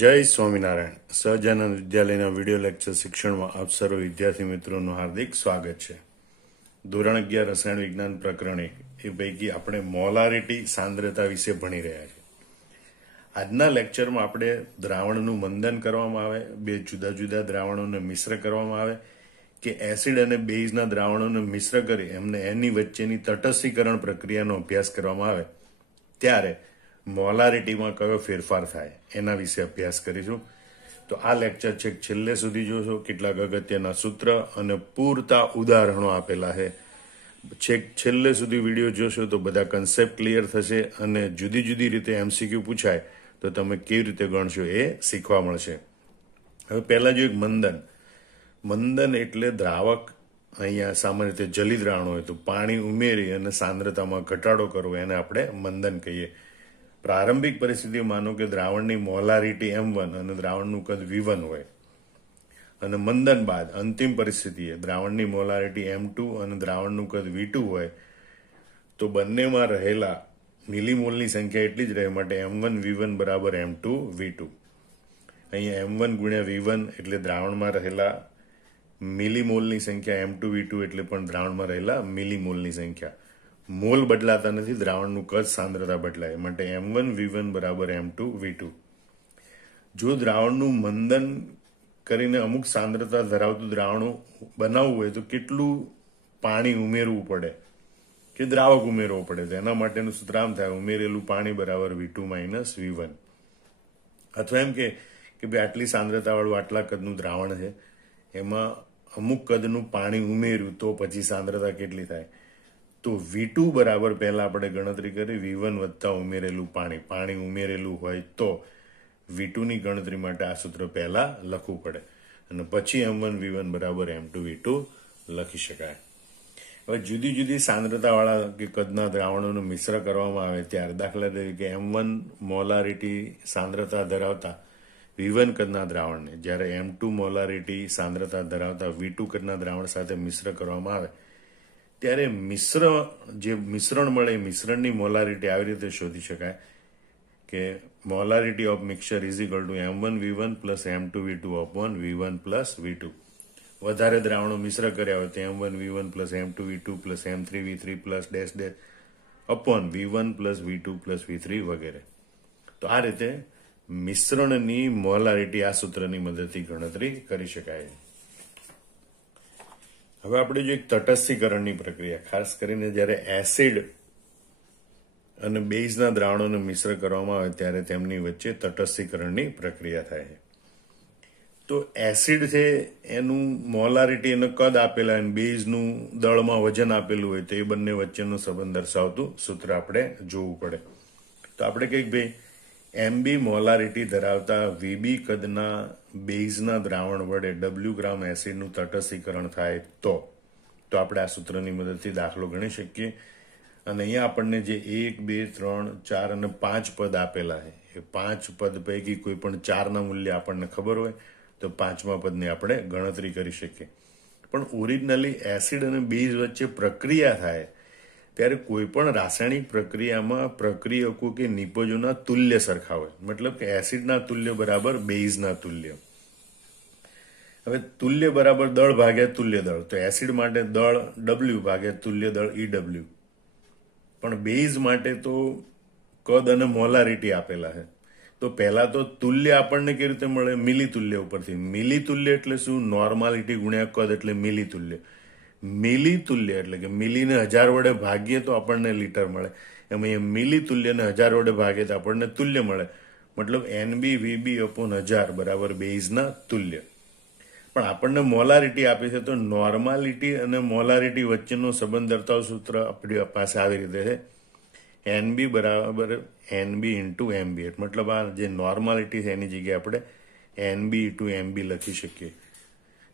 જય સ્વામિનારાયણ. સહજાનંદ વિદ્યાલયના video lecture શિક્ષણમાં આપ સર્વ વિદ્યાર્થી મિત્રોનું હાર્દિક સ્વાગત છે. ધોરણ 11 રસાયણ વિજ્ઞાન પ્રકરણ 1 એ પૈકી આપણે મોલારિટી સાંદ્રતા વિશે ભણી રહ્યા છીએ. આજના લેક્ચરમાં આપણે દ્રાવણનું મંદન કરવામાં આવે, બે જુદા જુદા દ્રાવણોને મિશ્ર કરવામાં આવે કે એસિડ અને બેઝના દ્રાવણોને મિશ્ર કરી એમને એની વચ્ચેની તટસ્થીકરણ પ્રક્રિયાનો અભ્યાસ કરવામાં આવે ત્યારે મોલારિટીમાં કયો ફેરફાર થાય એના વિશે અભ્યાસ કરીશું. તો આ લેક્ચર છેક છેલ્લે સુધી જોશો. કેટલાક અગત્યના સૂત્ર અને પૂરતા ઉદાહરણો આપેલા છે. છેક છેલ્લે સુધી વિડીયો જોશો તો બધા કન્સેપ્ટ ક્લિયર થશે અને જુદી જુદી રીતે એમસીક્યુ પૂછાય તો તમે કેવી રીતે ગણશો એ શીખવા મળશે. હવે પહેલા જો એક મંદન એટલે દ્રાવક, અહીંયા સામાન્ય રીતે જલી દ્રાવણ હોય તો પાણી ઉમેરી અને સાંદ્રતામાં ઘટાડો કરવો એને આપણે મંદન કહીએ. પ્રારંભિક પરિસ્થિતિ માનો કે દ્રાવણની મોલારિટી M1 અને દ્રાવણનું કદ V1 હોય અને મંદન બાદ અંતિમ પરિસ્થિતિએ દ્રાવણની મોલારિટી M2 અને દ્રાવણનું કદ V2 હોય તો બંનેમાં રહેલા મિલીમોલની સંખ્યા એટલી જ રહે, માટે M1 V1 બરાબર M2 V2. અહીંયા M1 ગુણ્યા V1 એટલે દ્રાવણમાં રહેલા મિલીમોલની સંખ્યા, M2 V2 એટલે પણ દ્રાવણમાં રહેલા મિલીમોલની સંખ્યા. મોલ બદલાતા નથી, દ્રાવણનું કદ સાંદ્રતા બદલાય, માટે M1 V1 બરાબર M2 V2. જો દ્રાવણનું મંદન કરીને અમુક સાંદ્રતા ધરાવતું દ્રાવણ બનાવવું હોય તો કેટલું પાણી ઉમેરવું પડે કે દ્રાવક ઉમેરવો પડે, તો એના માટેનું સૂત્ર આમ થાય: ઉમેરેલું પાણી બરાબર V2 માઇનસ V1. અથવા એમ કે ભાઈ આટલી સાંદ્રતા વાળું આટલા કદનું દ્રાવણ છે, એમાં અમુક કદનું પાણી ઉમેર્યું તો પછી સાંદ્રતા કેટલી થાય, તો V2 બરાબર પહેલા આપણે ગણતરી કરી V1 વત્તા ઉમેરેલું પાણી ઉમેરેલું હોય તો V2 ની ગણતરી માટે આ સૂત્ર પહેલા લખવું પડે અને પછી M1 V1 બરાબર M2 V2 લખી શકાય. હવે જુદી જુદી સાંદ્રતા વાળા કે કદના દ્રાવણોનું મિશ્ર કરવામાં આવે ત્યારે દાખલા તરીકે M1 મોલારિટી સાંદ્રતા ધરાવતા V1 કદના દ્રાવણને જ્યારે M2 મોલારિટી સાંદ્રતા ધરાવતા V2 કદના દ્રાવણ સાથે મિશ્ર કરવામાં આવે ત્યારે મિશ્રણ મળે મિશ્રણની મોલારિટી આવી રીતે શોધી શકાય કે molarity of mixture is equal to M1 V1 plus M2 V2 upon V1 plus V2. વધારે દ્રાવણો મિશ્ર કર્યા હોય તો M1 V1 plus M2 V2 plus M3 V3 plus dash dash upon V1 plus V2 plus V3 વગેરે. તો આ રીતે મિશ્રણની molarity આ સૂત્રની મદદથી ગણતરી કરી શકાય. હવે આપણે જો એક તટસ્થીકરણની પ્રક્રિયા, ખાસ કરીને જ્યારે એસિડ અને બેઝના દ્રાવણોને મિશ્ર કરવામાં આવે ત્યારે તેમની વચ્ચે તટસ્થીકરણની પ્રક્રિયા થાય છે. તો એસિડ છે એનું મોલારિટી એનું કદ આપેલા અને બેઝનું દળમાં વજન આપેલું હોય તો એ બંને વચ્ચેનો સંબંધ દર્શાવતું સૂત્ર આપણે જોવું પડે. તો આપણે કહીએ ભાઈ MB મોલારિટી ધરાવતા VB કદના બેઝના દ્રાવણ વડે W ગ્રામ એસિડનું તટસ્થીકરણ થાય તો આપણે આ સૂત્રની મદદથી દાખલો ગણી શકીએ. અને અહીંયા આપણને જે 1, 2, 3, 4 અને 5 પદ આપેલા છે એ 5 પદ પૈકી કોઈ પણ 4ના મૂલ્ય આપણને ખબર હોય તો 5મા પદની આપણે ગણતરી કરી શકીએ. પણ ઓરિજિનલી એસિડ અને બેઝ વચ્ચે પ્રક્રિયા થાય ત્યારે કોઈ પણ રાસાયણિક પ્રક્રિયામાં પ્રક્રિયકો કે નિપજોના તુલ્ય સરખા હોય, મતલબ કે એસિડના તુલ્ય બરાબર બેઝના તુલ્ય. હવે તુલ્ય બરાબર દળ ભાગ્યા તુલ્ય દળ, તો એસિડ માટે દળ W ભાગ્યા તુલ્ય દળ EW, પણ બેઝ માટે તો કદ અને મોલારિટી આપેલા છે. તો પહેલા તો તુલ્ય આપણને કેવી રીતે મળે? મિલીતુલ્ય ઉપરથી. મિલીતુલ્ય એટલે શું? નોર્માલિટી ગુણ્યા કદ એટલે મિલીતુલ્ય. મિલીતુલ્ય એટલે કે મિલીને 1000 વડે ભાગીએ તો આપણને લીટર મળે, એમ અહીંયા મિલીતુલ્યને 1000 વડે ભાગીએ તો આપણને તુલ્ય મળે, મતલબ NB VB અપોન 1000 બરાબર બેઝના તુલ્ય. પણ આપણને મોલારિટી આપી છે તો નોર્માલિટી અને મોલારિટી વચ્ચેનો સંબંધ દર્શાવતું સૂત્ર આપણી પાસે આવી રીતે છે: NB બરાબર NB ઇન્ટુ MB. મતલબ આ જે નોર્માલિટી છે એની જગ્યાએ આપણે NB ઇન્ટુ MB લખી શકીએ.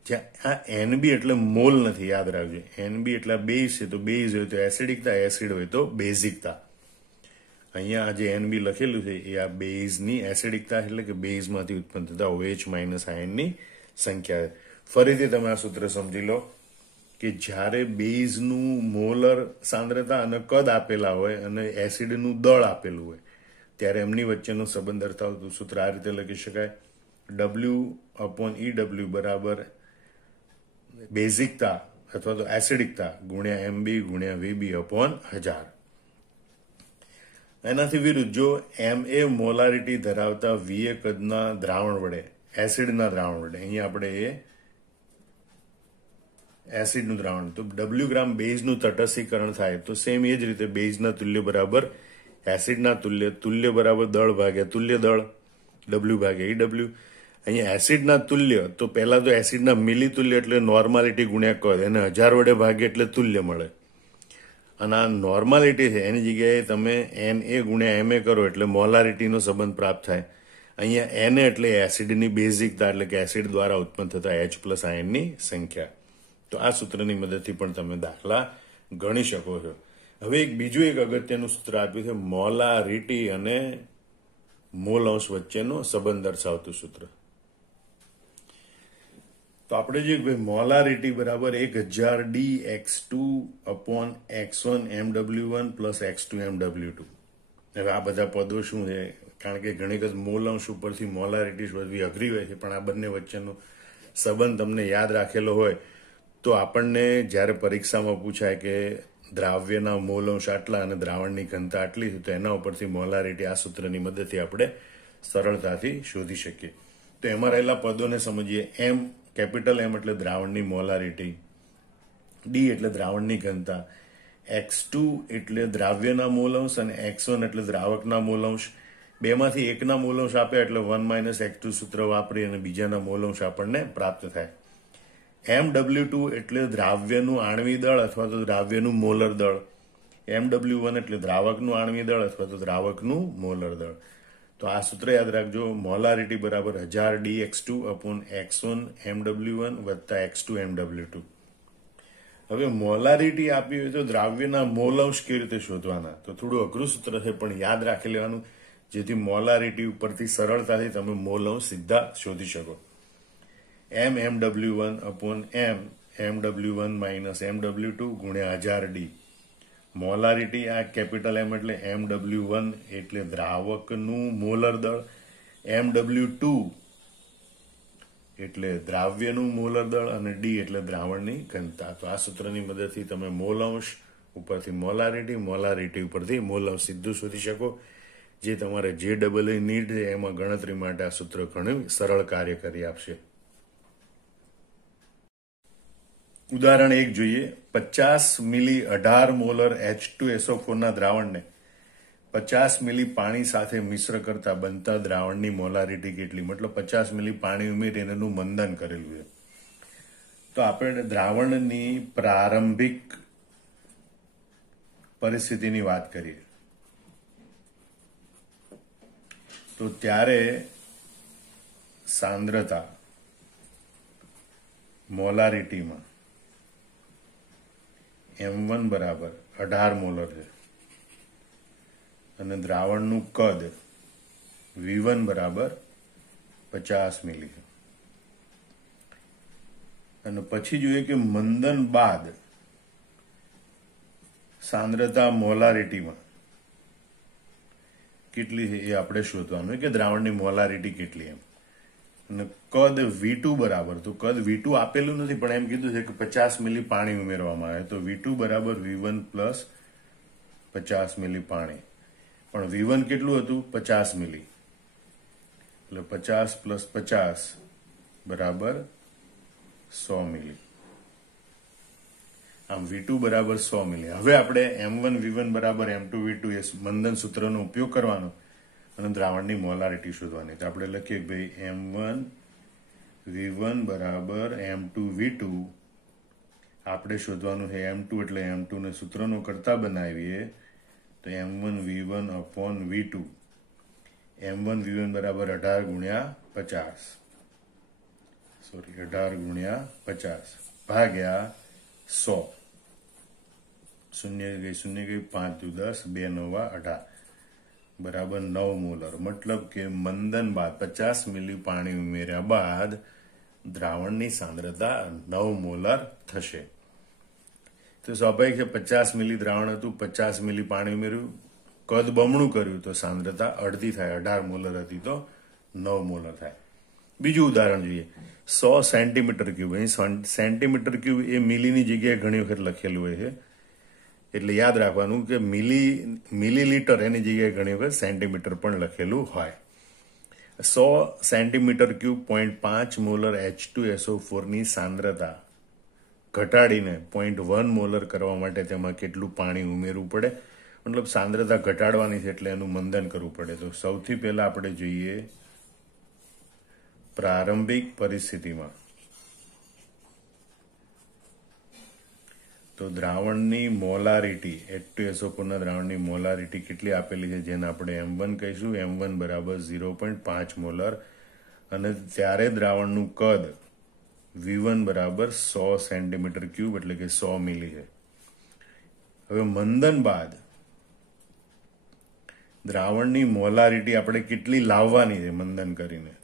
જ્યાં આ NB એટલે મોલ નથી, યાદ રાખજો. NB એટલે બેઝ છે તો બેઝ હોય તો એસિડિકતા, એસિડ હોય તો બેઝિકતા. અહીંયા આ જે NB લખેલું છે એ આ બેઝની એસિડિકતા એટલે કે બેઝમાંથી ઉત્પન્ન થતા OH માઇનસ આયનની સંખ્યા. ફરીથી તમે આ સૂત્ર સમજી લો કે જ્યારે બેઝનું મોલર સાંદ્રતા અને કદ આપેલા હોય અને એસિડનું દળ આપેલું હોય ત્યારે એમની વચ્ચેનો સંબંધ દર્શાવતું સૂત્ર આ રીતે લખી શકાય: W/EW બરાબર બેઝિકતા અથવા તો એસિડિકતા ગુણ્યા MB ગુણ્યા VB/1000. એનાથી વિરુદ્ધ જો MA મોલારિટી ધરાવતા VA કદના દ્રાવણ વડે, એસિડના દ્રાવણ વડે, અહીંયા આપણે એ એસિડનું દ્રાવણ, તો W ગ્રામ બેઝનું તટસ્થીકરણ થાય તો સેમ એ જ રીતે બેઝના તુલ્ય બરાબર એસિડના તુલ્ય બરાબર દળ ભાગ્યા તુલ્ય દળ, W ભાગ્યા EW. અહીંયા એસિડના તુલ્ય તો પહેલા તો એસિડના મિલી તુલ્ય એટલે નોર્માલિટી ગુણ્યા કદ, એને 1000 વડે ભાગે એટલે તુલ્ય મળે. અને આ નોર્માલિટી છે એની જગ્યાએ તમે Na ગુણ્યા Ma કરો એટલે મોલારિટીનો સંબંધ પ્રાપ્ત થાય. અહીંયા Na એટલે એસિડની બેઝિકતા એટલે કે એસિડ દ્વારા ઉત્પન્ન થતા H+ આયનની સંખ્યા. તો આ સૂત્રની મદદથી પણ તમે દાખલા ગણી શકો છો. હવે બીજું એક અગત્યનું સૂત્ર આપ્યું છે, મોલારિટી અને મોલ અંશ વચ્ચેનો સંબંધ દર્શાવતું સૂત્ર. તો આપણે જે મોલારિટી બરાબર 1000 dx2/x1 mw1 plus x2 mw2. હવે આ બધા પદો શું છે? કારણ કે ઘણી વખત મોલ અંશ ઉપરથી મોલારિટી શોધવી અઘરી હોય છે, પણ આ બંને વચ્ચેનો સંબંધ તમને યાદ રાખેલો હોય તો આપણને જ્યારે પરીક્ષામાં પૂછાય કે દ્રાવ્યના મોલ અંશ આટલા અને દ્રાવણની ઘનતા આટલી છે, તો એના ઉપરથી મોલારિટી આ સૂત્રની મદદથી આપણે સરળતાથી શોધી શકીએ. તો એમાં રહેલા પદોને સમજીએ. કેપિટલ M એટલે દ્રાવણની મોલારિટી, D એટલે દ્રાવણની ઘનતા, x2 એટલે દ્રાવ્યના મોલ અંશ અને x1 એટલે દ્રાવકના મોલ અંશ. બેમાંથી એકના મોલ અંશ આપે એટલે 1 - x2 સૂત્ર વાપરી અને બીજાના મોલ અંશ આપણને પ્રાપ્ત થાય. MW2 એટલે દ્રાવ્યનું આણ્વિક દળ અથવા તો દ્રાવ્યનું મોલર દળ. MW1 એટલે દ્રાવકનું આણ્વિક દળ અથવા તો દ્રાવકનું મોલર દળ. તો આ સૂત્ર યાદ રાખજો, મોલારિટી બરાબર 1000 dx2/x1 mw1 વત્તા x2 mw2. હવે મોલારિટી આપી હોય તો દ્રાવ્યના મોલ અંશ કેવી રીતે શોધવાના? તો થોડું અઘરું સૂત્ર છે, પણ યાદ રાખી લેવાનું, જેથી મોલારિટી ઉપરથી સરળતાથી તમે મોલ અંશ સીધા શોધી શકો. mmw1/m mw1 minus mw2 ગુણ્યા 1000 d. મોલારિટી આ કેપિટલ M એટલે mw1 એટલે દ્રાવકનું મોલર દળ, mw2 એટલે દ્રાવ્યનું મોલર દળ અને D એટલે દ્રાવણની ઘનતા. તો આ સૂત્રની મદદથી તમે મોલ અંશ ઉપરથી મોલારિટી ઉપરથી મોલ અંશ સીધું શોધી શકો. જે તમારે જે ડબલ નીડ છે એમાં ગણતરી માટે આ સૂત્ર ઘણું સરળ કાર્ય કરી આપશે. ઉદાહરણ 1 જોઈએ. 50 મિલી 18 મોલર H2SO4 ના દ્રાવણને 50 મિલી પાણી સાથે મિશ્ર કરતા બનતા દ્રાવણની મોલારિટી કેટલી? મતલબ 50 મિલી પાણી ઉમેરીને એનું મંદન કરેલું છે. તો આપણે દ્રાવણની પ્રારંભિક પરિસ્થિતિની વાત કરીએ તો ત્યારે સાંદ્રતા મોલારિટીમાં M1 બરાબર 18 મોલર છે અને દ્રાવણનું કદ V1 બરાબર 50 મિલી છે. અને પછી જોઈએ કે મંદન બાદ સાંદ્રતા મોલારિટીમાં કેટલી છે એ આપણે શોધવાનું કે દ્રાવણની મોલારિટી કેટલી એમ. અને કદ V2 બરાબર, તો કદ V2 આપેલું નથી પણ એમ કીધું છે કે 50 મિલી પાણી ઉમેરવામાં આવે, તો V2 બરાબર V1 પ્લસ 50 મિલી પાણી. પણ V1 કેટલું હતું? 50 મિલી, એટલે 50 પ્લસ 50 બરાબર 100 મિલી. આમ V2 બરાબર 100 મિલી. હવે આપણે M1 V1 બરાબર M2 V2 એ મંદન સૂત્રનો ઉપયોગ કરવાનો અને દ્રાવણની મોલારિટી શોધવાની. તો આપણે લખીએ કે ભાઈ M1 V1 બરાબર M2 V2. આપણે શોધવાનું છે M2 એટલે M2 ને સૂત્રનો કરતા બનાવીએ તો M1 V1 upon V2. M1 V1 બરાબર 18 ગુણ્યા 50, સોરી 18 ગુણ્યા 50 ભાગ્યા 100. શૂન્ય ગઈ 5 દુ 10, 2 9 18 બરાબર 9 મોલર. મતલબ કે મંદન બાદ 50 મિલી પાણી ઉમેર્યા બાદ દ્રાવણની સાંદ્રતા 9 મોલર થશે. તો સ્વાભાવિક છે 50 મિલી દ્રાવણ હતું, 50 મિલી પાણી ઉમેર્યું, કદ બમણું કર્યું તો સાંદ્રતા અડધી થાય, 18 મોલર હતી તો 9 મોલર થાય. બીજું ઉદાહરણ જોઈએ, 100 સેન્ટીમીટર ક્યુબ. અહીં સેન્ટીમીટર ક્યુબ એ મિલીની જગ્યાએ ઘણી વખત લખેલું હોય છે, એટલે યાદ રાખવાનું કે મિલીલીટર એની જગ્યાએ ઘણી વખત સેન્ટીમીટર પણ લખેલું હોય. 100 સેન્ટીમીટર ક્યુબ 0.5 મોલર H2SO4 ની સાંદ્રતા ઘટાડીને 0.1 મોલર કરવા માટે તેમાં કેટલું પાણી ઉમેરવું પડે? મતલબ સાંદ્રતા ઘટાડવાની છે એટલે એનું મંદન કરવું પડે. તો સૌથી પહેલા આપણે જોઈએ પ્રારંભિક પરિસ્થિતિમાં તો દ્રાવણની મોલારિટી, H2SO4 ના દ્રાવણની મોલારિટી કેટલી આપેલી છે, જેને આપણે M1 કહીશું. M1 બરાબર 0.5 મોલર, અને ત્યારે દ્રાવણનું કદ V1 બરાબર 100 સેન્ટીમીટર ક્યુબ એટલે કે 100 મિલી છે. હવે મંદન બાદ દ્રાવણની મોલારિટી આપણે કેટલી લાવવાની છે મંદન કરીને,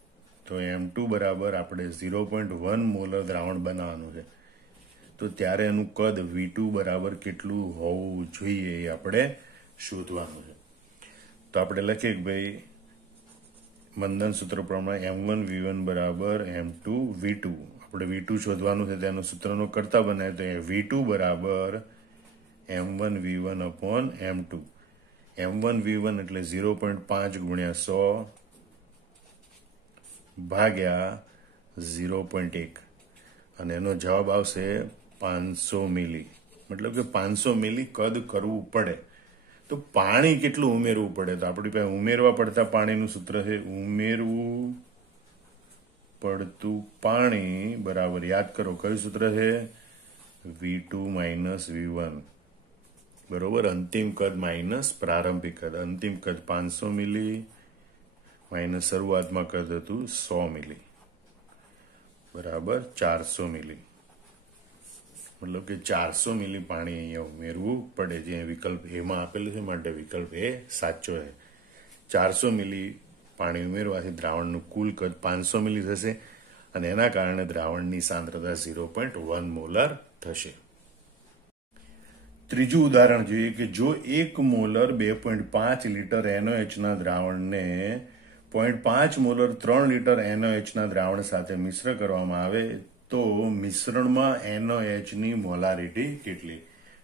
તો M2 બરાબર આપણે 0.1 મોલર દ્રાવણ બનાવવાનું છે. તો ત્યારે એનું કદ V2 બરાબર કેટલું હોવું જોઈએ એ આપણે શોધવાનું છે. તો આપણે લખીએ કે ભાઈ મંદન સૂત્ર પ્રમાણે M1 V1 બરાબર M2 V2. આપણે V2 શોધવાનું છે, તેનું સૂત્રનો કરતા બનાવે તો V2 બરાબર M1 V1 upon M2. M1 V1 એટલે 0.5 ગુણ્યા 100 ભાગ્યા 0.1, અને એનો જવાબ આવશે 500 મિલી. મતલબ કે 500 મિલી કદ કરવું પડે. તો પાણી કેટલું ઉમેરવું પડે? તો આપણી પાસે ઉમેરવા પડતા પાણીનું સૂત્ર છે, ઉમેરવું પડતું પાણી બરાબર, યાદ કરો કયું સૂત્ર છે? V2 માઇનસ V1 બરોબર, અંતિમ કદ માઇનસ પ્રારંભિક કદ. અંતિમ કદ 500 મિલી માઇનસ શરૂઆતમાં કદ હતું 100 મિલી બરાબર 400 મિલી. મતલબ કે 400 મિલી પાણી અહીંયા ઉમેરવું પડે, જે વિકલ્પ એમાં આપેલું છે, માટે વિકલ્પ એ સાચો છે. 400 મિલી પાણી ઉમેરવાથી દ્રાવણનું કુલ કદ 500 મિલી થશે, અને એના કારણે દ્રાવણની સાંદ્રતા 0.1 મોલર થશે. ત્રીજું ઉદાહરણ જોઈએ કે જો 1 મોલર 2.5 લીટર NaOH ના દ્રાવણને 0.5 મોલર 3 લીટર NaOH ના દ્રાવણ સાથે મિશ્ર કરવામાં આવે તો મિશ્રણમાં NaOH ની મોલારિટી કેટલી?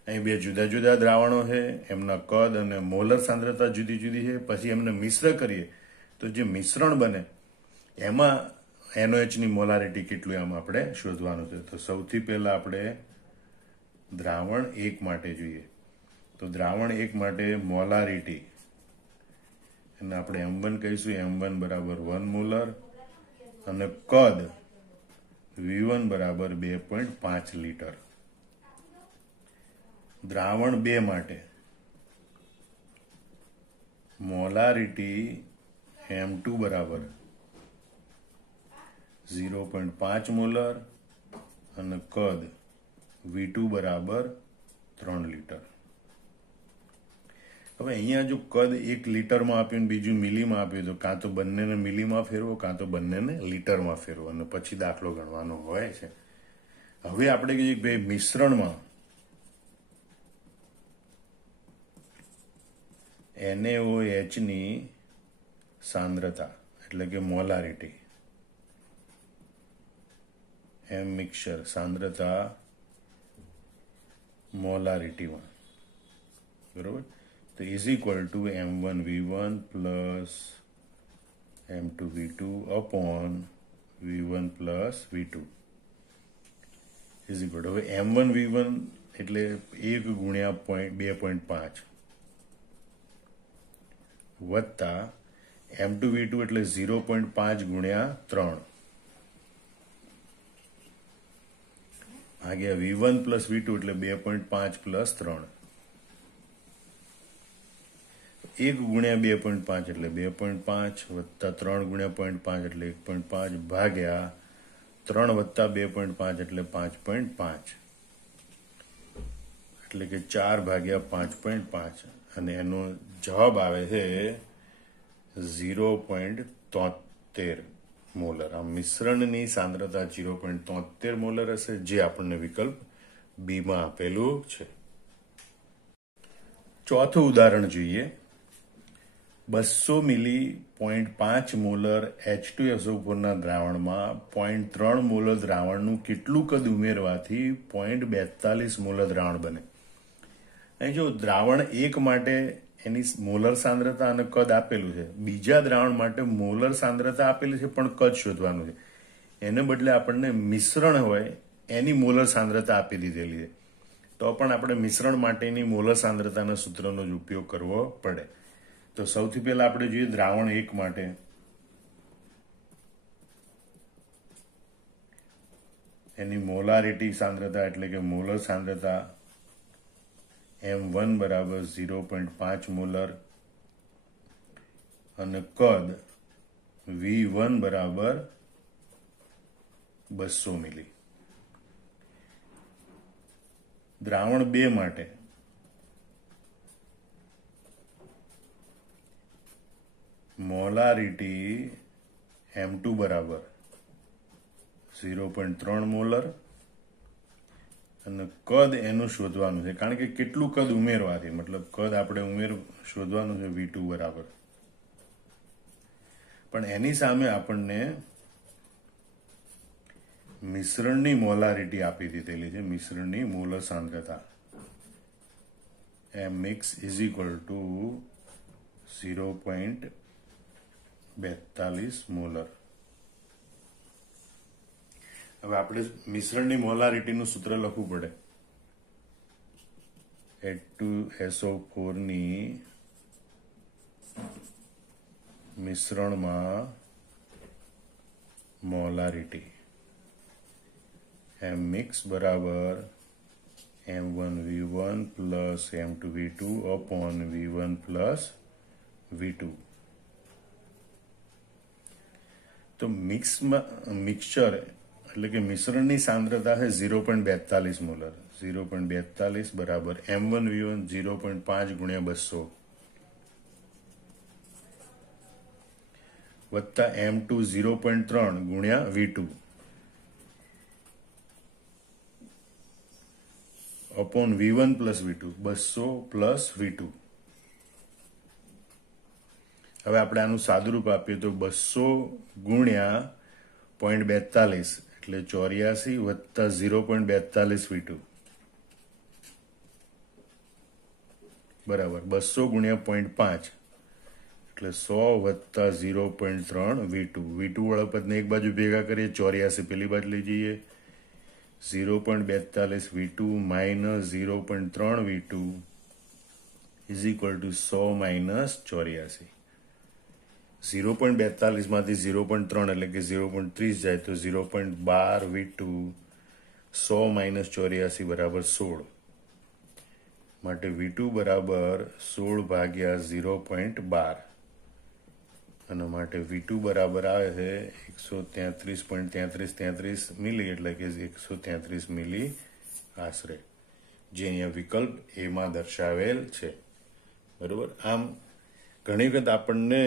અહીં બે જુદા જુદા દ્રાવણો છે, એમના કદ અને મોલર સાંદ્રતા જુદી જુદી છે. પછી એમને મિશ્ર કરીએ તો જે મિશ્રણ બને એમાં NaOH ની મોલારિટી કેટલું એમ આપણે શોધવાનું છે. તો સૌથી પહેલા આપણે દ્રાવણ 1 માટે જોઈએ. તો દ્રાવણ 1 માટે મોલારિટી એને આપણે M1 કહીશું. M1 બરાબર 1 મોલર, અને કદ V1 બરાબર 2.5 લીટર. દ્રાવણ 2 માટે મોલારિટી M2 બરાબર 0.5 મોલર, અને કદ V2 બરાબર 3 લીટર. હવે અહીંયા જો કદ 1 લીટરમાં આપ્યું બીજું મિલીમાં આપ્યું તો કાં તો બંનેને મિલીમાં ફેરવો કાં તો બંનેને લીટરમાં ફેરવો, અને પછી દાખલો ગણવાનો હોય છે. હવે આપણે કહીએ કે ભાઈ મિશ્રણમાં NaOH ની સાંદ્રતા એટલે કે મોલારિટી, M મિક્સર સાંદ્રતા મોલારિટીમાં બરોબર, તો is equal to M1 V1 plus M2 V2 upon V1 plus V2 is equal. હવે M1 V1 એટલે 1 ગુણ્યા 2.5 વત્તા M2 V2 એટલે 0.5 ગુણ્યા 3 ભાગ્યા V1 પ્લસ V2 એટલે 2.5 પ્લસ 3. 1 ગુણ્યા 2.5 એટલે 2.5 વત્તા 3 ગુણ્યા 0.5 એટલે 1.5 ભાગ્યા 3 વત્તા 2.5 એટલે 5.5 એટલે કે 4 ભાગ્યા 5.5, અને એનો જવાબ આવે છે 0.73 મોલર. આ મિશ્રણની સાંદ્રતા 0.73 મોલર હશે, જે આપણને વિકલ્પ બી માં આપેલું છે. ચોથું ઉદાહરણ જોઈએ 200 મિલી 0.5 મોલર H2SO4 ના દ્રાવણમાં 0.3 મોલર દ્રાવણનું કેટલું કદ ઉમેરવાથી 0.42 મોલર દ્રાવણ બને? અહીં જો દ્રાવણ 1 માટે એની મોલર સાંદ્રતા અને કદ આપેલું છે, બીજા દ્રાવણ માટે મોલર સાંદ્રતા આપેલી છે પણ કદ શોધવાનું છે. એને બદલે આપણને મિશ્રણ હોય એની મોલર સાંદ્રતા આપી દીધેલી છે, તો પણ આપણે મિશ્રણ માટેની મોલર સાંદ્રતાના સૂત્રનો જ ઉપયોગ કરવો પડે. તો સૌથી પહેલા આપણે જોઈએ દ્રાવણ 1 માટે. એની મોલારિટી સાંદ્રતા એટલે કે મોલર સાંદ્રતા M1 બરાબર 0.5 મોલર અને કદ V1 બરાબર 200 મિલી. દ્રાવણ 2 માટે મોલારિટી M2 બરાબર 0.3 મોલર અને કદ એનું શોધવાનું છે, કારણ કે કેટલું કદ ઉમેરવાથી, મતલબ કદ આપણે શોધવાનું છે V2 બરાબર. પણ એની સામે આપણને મિશ્રણની મોલારિટી આપી દીધેલી છે, મિશ્રણની મોલર સાંદ્રતા M mix is equal to 0.42 molar. હવે આપણે મિશ્રણની મોલારિટીનું સૂત્ર લખવું પડે. H2SO4 ની મિશ્રણમાં મોલારિટી M mix બરાબર M1V1 plus M2V2 upon V1 plus V2. તો મિક્સચર એટલે કે મિશ્રણની સાંદ્રતા છે 0.42 મોલર. 0.42 બરાબર M1V1 0.5 ગુણ્યા 200 વત્તા M2 0.3 ગુણ્યા V2 upon V1 plus V2, 200 plus V2. હવે આપણે આનું સાદુરૂપ આપીએ તો 200 ગુણ્યા 0.42 એટલે 84 વત્તા 0.42 V2 બરાબર 200 ગુણ્યા 0.5 એટલે 100 વત્તા 0.3 V2. V2 વાળા પદને એક બાજુ ભેગા કરીએ, 84 પેલી બાજુ લઈ જઈએ, 0.42 V2 minus 0.3 V2 is equal to 100 minus 84. 0.42 માંથી 0.3 એટલે કે 0.30 જાય તો 0.12 V2 100 માઇનસ 84 બરાબર 16. માટે V2 બરાબર 16 ભાગ્યા 0.12 અને માટે V2 બરાબર આવે છે 133.3333 મિલી એટલે કે 133 મિલી આશરે, જે અહીંયા વિકલ્પ એમાં દર્શાવેલ છે. બરોબર. આમ ઘણી વખત આપણને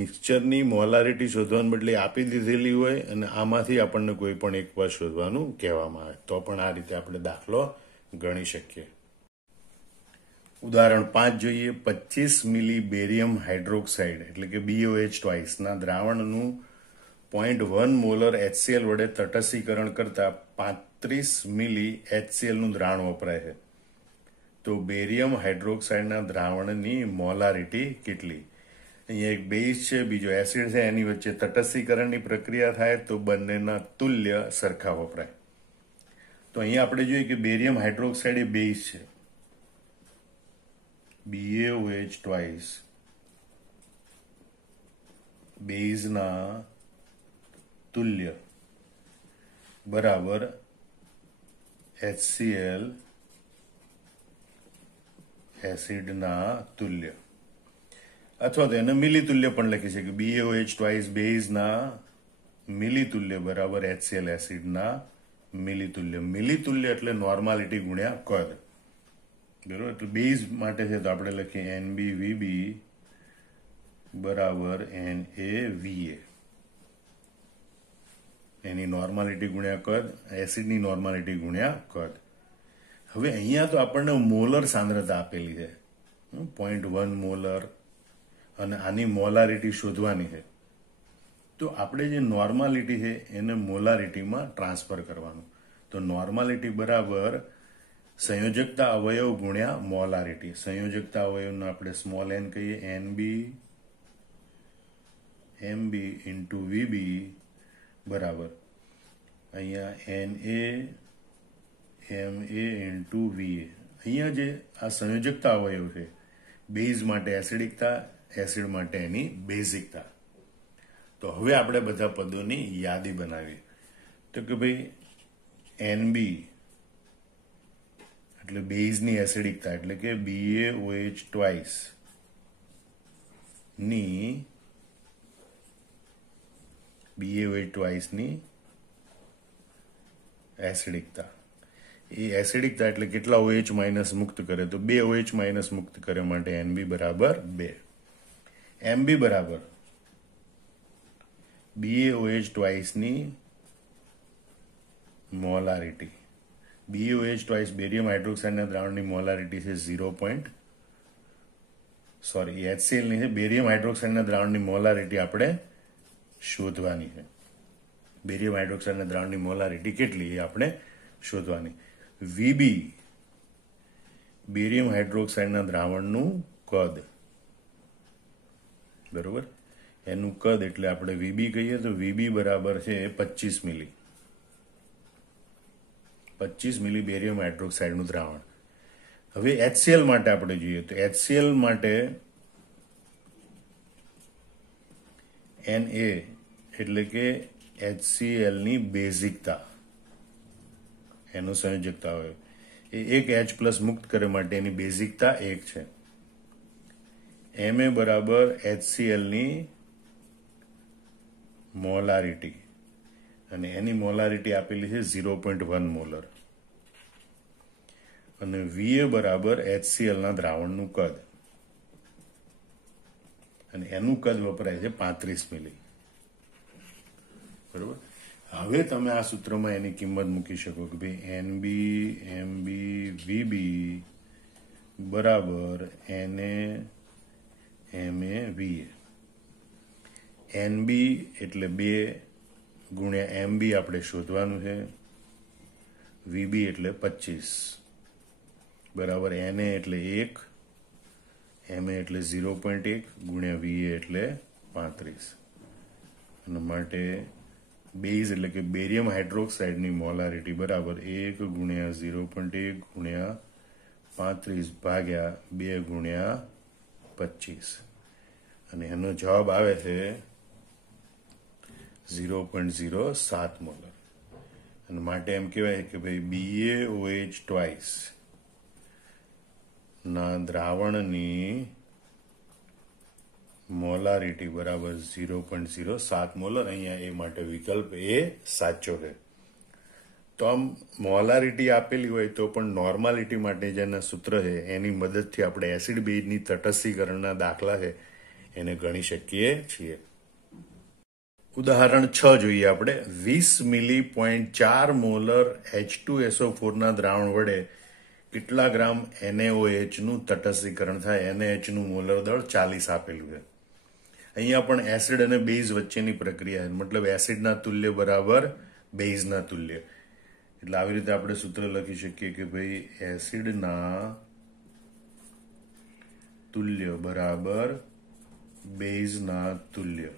મિક્સચરની મોલારિટી શોધવાને બદલે આપી દીધેલી હોય અને આમાંથી આપણને કોઈ પણ એક પદ શોધવાનું કહેવામાં આવે, તો પણ આ રીતે આપણે દાખલો ગણી શકીએ. ઉદાહરણ 5 જોઈએ. 25 મિલી બેરિયમ હાઇડ્રોક્સાઇડ એટલે કે BOH ના દ્રાવણનું 0.1 મોલર HCl વડે તટસ્થીકરણ કરતા 35 મિલી HCl નું દ્રાવણ વપરાય છે. તો બેરિયમ હાઇડ્રોક્સાઇડના દ્રાવણની મોલારિટી કેટલી? અહીંયા એક બેઝ છે, બીજો એસિડ છે, એની વચ્ચે તટસ્થીકરણની પ્રક્રિયા થાય તો બંનેના તુલ્ય સરખા વપરાય. તો અહીંયા આપણે જોઈએ કે બેરિયમ હાઇડ્રોક્સાઇડ એ બેઝ છે, BaOH બેઝના તુલ્ય બરાબર HCl એસિડના તુલ્ય, અથવા તો એને મિલીતુલ્ય પણ લખી શકીએ. BaOH બેઝના મિલીતુલ્ય બરાબર HCl એસિડના મિલીતુલ્ય. મિલીતુલ્ય એટલે નોર્માલિટી ગુણ્યા કદ. બરોબર. એટલે બેઝ માટે છે તો આપણે લખીએ NbVb બરાબર NaVa. એની નોર્માલિટી ગુણ્યા કદ, એસિડની નોર્માલિટી ગુણ્યા કદ. હવે અહીંયા તો આપણને મોલર સાંદ્રતા આપેલી છે 0.1 મોલર અને આની મોલારિટી શોધવાની છે. તો આપણે જે નોર્માલિટી છે એને મોલારિટીમાં ટ્રાન્સફર કરવાનું. તો નોર્માલિટી બરાબર સંયોજકતા અવયવ ગુણ્યા મોલારિટી. સંયોજકતા અવયવને આપણે સ્મોલ n કહીએ, mb ઇન્ટુ વીબી બરાબર અહીંયા ma ઇન્ટુ વીએ. અહીંયા જે આ સંયોજકતા અવયવ છે, બેઝ માટે એસિડિકતા, એસિડ માટે એની બેઝિકતા. તો હવે આપણે બધા પદોની યાદી બનાવીએ. તો કે ભાઈ NB એટલે બેઝની એસિડિકતા એટલે કે BaOH ટ્વાઇસ ની એસિડિકતા. એ એસિડિકતા એટલે કેટલા OH માઇનસ મુક્ત કરે, તો 2 OH માઇનસ મુક્ત કરે માટે NB બરાબર 2. MB બરાબર BaOH ટ્વાઇસની મોલારિટી. BaOH ટ્વાઇસ બેરિયમ હાઇડ્રોક્સાઇડના દ્રાવણની મોલારિટી છે HCl ની છે. બેરિયમ હાઇડ્રોક્સાઇડના દ્રાવણની મોલારિટી આપણે શોધવાની છે. બેરિયમ હાઇડ્રોક્સાઇડના દ્રાવણની મોલારિટી કેટલી એ આપણે શોધવાની. VB બેરિયમ હાઇડ્રોક્સાઇડના દ્રાવણનું કદ, બરોબર, એનું કદ એટલે આપણે VB કહીએ તો VB બરાબર છે 25 મિલી. 25 મિલી બેરિયમ હાઇડ્રોક્સાઇડનું દ્રાવણ. હવે HCl માટે આપણે જોઈએ તો HCl માટે Na એટલે કે HCl ની બેઝિકતા, એનું સંયોજકતા હોય એ 1 H પ્લસ મુક્ત કરે માટે એની બેઝિકતા 1 છે. Ma બરાબર HCl ની મોલારિટી અને એની મોલારિટી આપેલી છે 0.1 મોલર. અને Va બરાબર HCl ના દ્રાવણનું કદ અને એનું કદ વપરાય છે 35 મિલી. બરોબર. હવે તમે આ સૂત્રમાં એની કિંમત મૂકી શકો કે ભાઈ NB MB VB બરાબર Na Ma Va. NB એટલે 2 ગુણ્યા MB આપણે શોધવાનું છે. VB એટલે 25 બરાબર Na એટલે 1, Ma એટલે 0.1 ગુણ્યા Va એટલે 35. અને માટે બેઝ એટલે કે બેરિયમ હાઇડ્રોક્સાઇડની મોલારિટી બરાબર 1 ગુણ્યા 0.1 ગુણ્યા 35 ભાગ્યા 2 ગુણ્યા 25 અને એનો જવાબ આવે છે 0.07 મોલર. અને માટે એમ કહેવાય કે ભાઈ BaOH ટ્વાઇસ ના દ્રાવણની મોલારિટી બરાબર 0.07 મોલર. અહીંયા એ માટે વિકલ્પ એ સાચો છે. તો આમ મોલારિટી આપેલી હોય તો પણ નોર્માલિટી માટે જેના સૂત્ર છે એની મદદથી આપણે એસિડ બેઝની તટસ્થીકરણના દાખલા છે એને ગણી શકીએ છીએ. ઉદાહરણ 6 જોઈએ આપણે. 20 મિલી 0.4 મોલર H2SO4 ના દ્રાવણ વડે કેટલા ગ્રામ NaOH નું તટસ્થીકરણ થાય. NaH નું મોલર દળ 40 આપેલું છે. અહીંયા પણ એસિડ અને બેઝ વચ્ચેની પ્રક્રિયા, મતલબ એસિડના તુલ્ય બરાબર બેઝના તુલ્ય. એટલે આવી રીતે આપણે સૂત્ર લખી શકીએ કે ભાઈ એસિડના તુલ્ય બરાબર બેઝના તુલ્ય.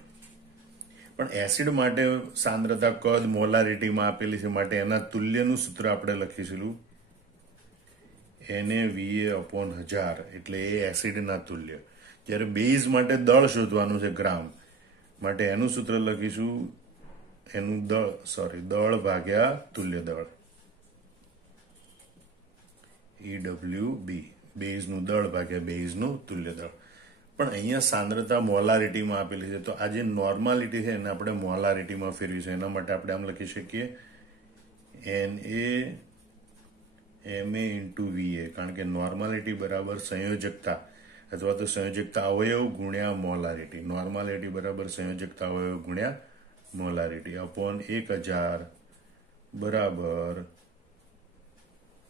પણ એસિડ માટે સાંદ્રતા કદ મોલારિટીમાં આપેલી છે માટે એના તુલ્યનું સૂત્ર આપણે લખીશું NaVa/1000 એટલે એ એસિડના તુલ્ય. જ્યારે બેઝ માટે દળ શોધવાનું છે ગ્રામ માટે એનું સૂત્ર લખીશું એનું દળ ભાગ્યા તુલ્ય દળ EWB. બેઝનું દળ ભાગ્યા બેઝનું તુલ્ય દળ. પણ અહીંયા સાંદ્રતા મોલારિટીમાં આપેલી છે તો આ જે નોર્માલિટી છે એને આપણે મોલારિટીમાં ફેરવીશું. એના માટે આપણે આમ લખી શકીએ Na Ma ઇન્ટુ Va, કારણ કે નોર્માલિટી બરાબર સંયોજકતા અથવા તો સંયોજકતા અવયવ ગુણ્યા મોલારિટી. નોર્માલિટી બરાબર સંયોજકતા અવયવ ગુણ્યા મોલારિટી અપોન 1000 બરાબર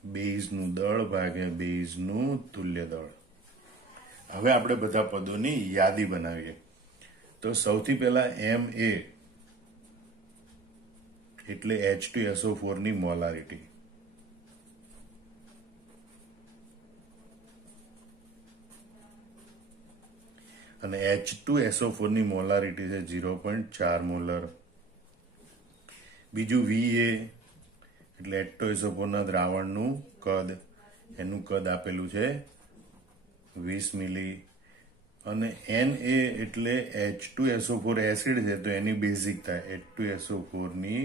બેઝનું દળ ભાગ્યા બેઝનું તુલ્ય દળ. હવે આપણે બધા પદોની યાદી બનાવીએ. તો સૌથી પહેલા Ma એટલે H2SO4 ની મોલારિટી. અને H2SO4 ની મોલારિટી છે 0.4 મોલર. બીજું Va એટલે H2SO4 ના દ્રાવણનું કદ, એનું કદ આપેલું છે 20 મિલી. અને Na એટલે H2SO4 એસિડ છે તો એની બેઝિકતા, H2SO4 ની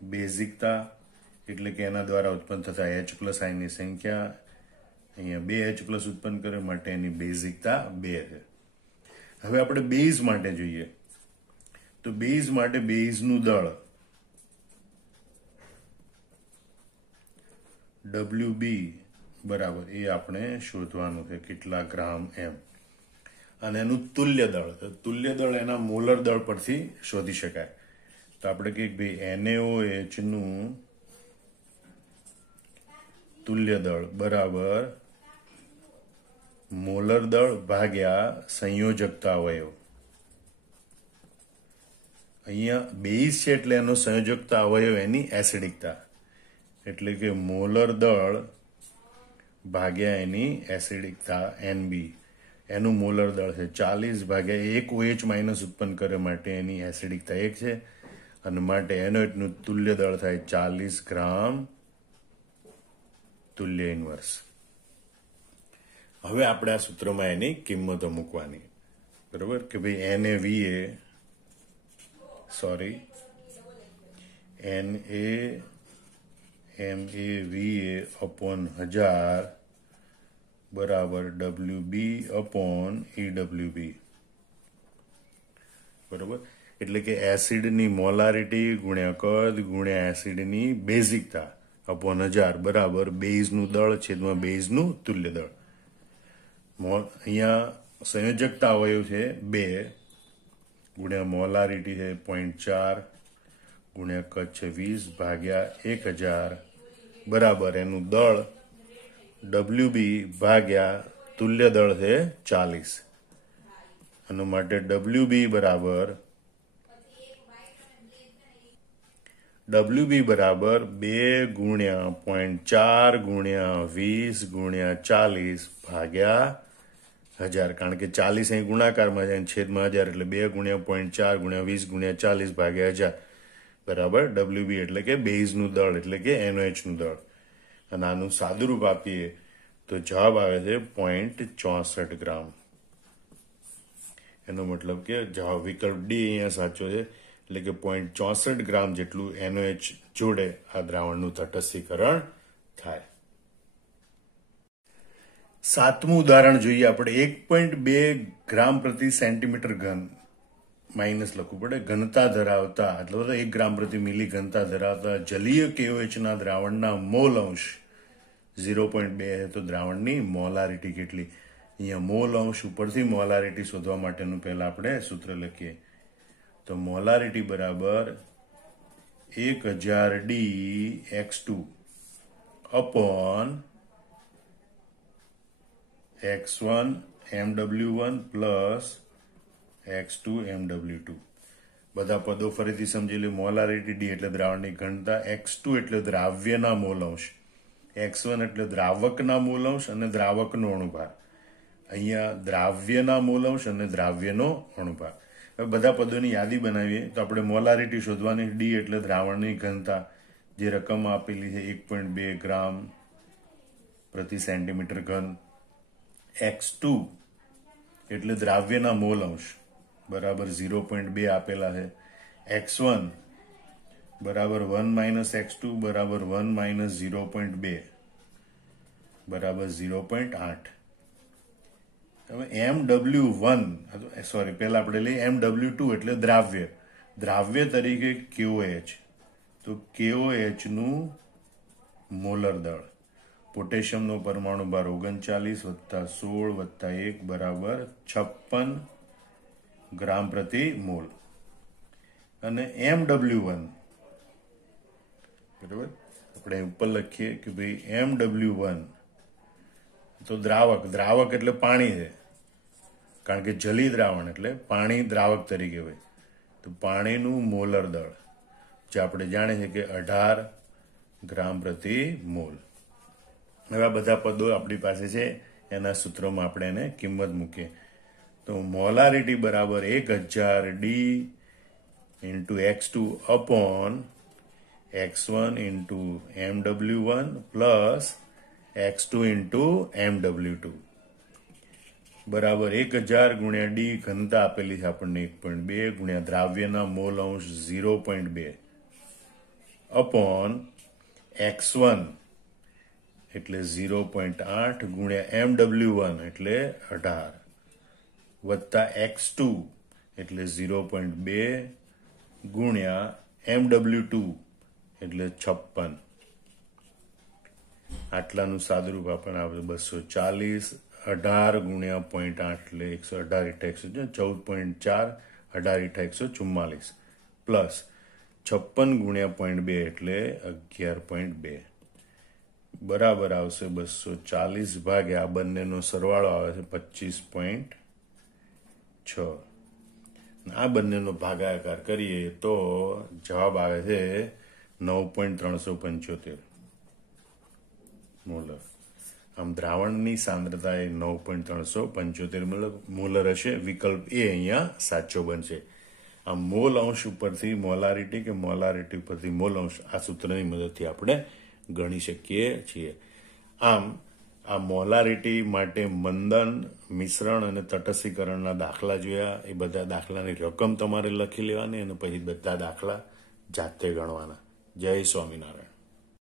બેઝિકતા એટલે કે એના દ્વારા ઉત્પન્ન થતા H+ આયનની સંખ્યા, અહીંયા 2 H+ ઉત્પન્ન કરે માટે એની બેઝિકતા 2 છે. હવે આપણે બેઝ માટે જોઈએ. તો બેઝ માટે બેઝનું દળ WB બરાબર એ આપણે શોધવાનું છે કેટલા ગ્રામ એમ. અને એનું તુલ્ય દળ એના મોલર દળ પરથી શોધી શકાય. તો આપણે કહીએ કે ભાઈ NaOH નું તુલ્ય દળ બરાબર મોલર દળ ભાગ્યા સંયોજકતા અવયવ. અહીંયા બેઝ છે એટલે એનો સંયોજકતા અવયવ એની એસિડિકતા, એટલે કે મોલર દળ ભાગ્યા એની એસિડિકતા NB. એનું મોલર દળ છે 40 ભાગ્યા 1 OH માઇનસ ઉત્પન્ન કરે માટે એની એસિડિકતા 1 છે, અને માટે NaOH નું તુલ્ય દળ થાય 40 ગ્રામ તુલ્ય ઇન્વર્સ. હવે આપણે આ સૂત્રમાં એની કિંમતો મૂકવાની. બરોબર કે ભાઈ NaVA upon 1000 બરાબર WB upon EWB. બરોબર, એટલે કે એસિડની મોલારિટી ગુણ્યા કદ ગુણ્યા એસિડની બેઝિકતા upon 1000 બરાબર બેઝનું દળ છેદમાં બેઝનું તુલ્ય દળ. અહીંયા સંયોજકતા અવયવ છે 2 ગુણ્યા મોલારિટી છે 0.4 ગુણ્યા કદ છે 20 ભાગ્યા 1000 બરાબર એનું દળ WB ભાગ્યા તુલ્ય દળ છે 40. એના માટે WB બરાબર 2 ગુણ્યા 0.4 ગુણ્યા 20 ગુણ્યા 40 ભાગ્યા 1000. કારણ કે 40 અહીં ગુણાકારમાં જાય છેદમાં 1000 એટલે 2 ગુણ્યા 0.4 ગુણ્યા 20 ગુણ્યા 40 ભાગ્યા 1000 બરાબર WB એટલે કે બેઝનું દળ એટલે કે NaOH નું દળ. અને આનું સાદુરૂપ આપીએ તો જવાબ આવે છે 0.64 ગ્રામ. એનો મતલબ કે જવાબ વિકલ્પ ડી અહીંયા સાચો છે, એટલે કે 0.64 ગ્રામ જેટલું NaOH જોડે આ દ્રાવણનું તટસ્થીકરણ થાય. 7મું ઉદાહરણ જોઈએ આપણે. 1.2 ગ્રામ પ્રતિ સેન્ટીમીટર ઘન માઇનસ લખવું પડે ઘનતા ધરાવતા, એટલે 1 ગ્રામ પ્રતિ મિલી ઘનતા ધરાવતા જલીય KOH ના દ્રાવણના મોલ અંશ 0.2 છે. તો દ્રાવણની મોલારિટી કેટલી? અહીંયા મોલ અંશ ઉપરથી મોલારિટી શોધવા માટેનું પહેલા આપણે સૂત્ર લખીએ. તો મોલારિટી બરાબર 1000 dx2 upon x1 mw1 plus x2 mw2. બધા પદો ફરીથી સમજી લો. મોલારિટી ડી એટલે દ્રાવણની ઘનતા, x2 એટલે દ્રાવ્યના મોલ અંશ, x1 એટલે દ્રાવકના મોલ અંશ અને દ્રાવકનો અણુભાર. અહીંયા દ્રાવ્યના મોલ અંશ અને દ્રાવ્યનો અણુભાર. હવે બધા પદોની યાદી બનાવીએ તો આપણે મોલારિટી શોધવાની. ડી એટલે દ્રાવણની ઘનતા, જે રકમ આપેલી છે 1.2 ગ્રામ પ્રતિ સેન્ટીમીટર ઘન. x2 એટલે દ્રાવ્યના મોલ અંશ બરાબર 0.2 આપેલા છે. x1 બરાબર 1 - x2 બરાબર 1 - 0.2 બરાબર 0.8. હવે MW1 પહેલા આપણે લઈએ MW2 એટલે દ્રાવ્ય તરીકે KOH. તો KOH નું મોલર દળ, પોટેશિયમનો પરમાણુ ભાર 39 + 16 + 1 બરાબર 56 ગ્રામ પ્રતિ મોલ. અને MW1 બરાબર આપણે ઉપર લખીએ કે ભાઈ MW1 તો દ્રાવક એટલે પાણી છે, કારણ કે જલી દ્રાવણ એટલે પાણી દ્રાવક તરીકે હોય. તો પાણીનું મોલર દળ જે આપણે જાણીએ છીએ કે 18 ગ્રામ પ્રતિ મોલ. હવે આ બધા પદો આપણી પાસે છે, એના સૂત્રોમાં આપણે એને કિંમત મૂકીએ. તો મોલારિટી બરાબર 1000 D into x2 upon x1 into mw1 plus x2 into mw2 બરાબર 1000 ગુણ્યા ડી ઘનતા આપેલી છે આપણને 1.2 ગુણ્યા દ્રાવ્યના મોલ અંશ 0.2 અપોન x1 એટલે 0.8 ગુણ્યા mw1 એટલે 18 વત્તા x2 એટલે 0.2 ગુણ્યા mw2 એટલે 56. આટલાનું સાદુરૂપ આપણને આવે 240. 18 ગુણ્યા 0.8 એટલે 118 14.4 પ્લસ 56 ગુણ્યા 0.2 એટલે 11.2 બરાબર આવશે 240 ભાગ્યા આ બંનેનો સરવાળો આવે છે 25.6. આ બંનેનો ભાગાકાર કરીએ તો જવાબ આવે છે 9.375 મોલર. આમ દ્રાવણની સાંદ્રતા એ 9.375 મોલર હશે. વિકલ્પ એ અહીંયા સાચો બનશે. આ મોલ અંશ ઉપરથી મોલારિટી કે મોલારિટી ઉપરથી મોલ અંશ આ સૂત્રની મદદથી આપણે ગણી શકીએ છીએ. આમ આ મોલારિટી માટે મંદન, મિશ્રણ અને તટસ્થીકરણના દાખલા જોયા. એ બધા દાખલાની રકમ તમારે લખી લેવાની અને પછી બધા દાખલા જાતે ગણવાના. જય સ્વામિનારાયણ.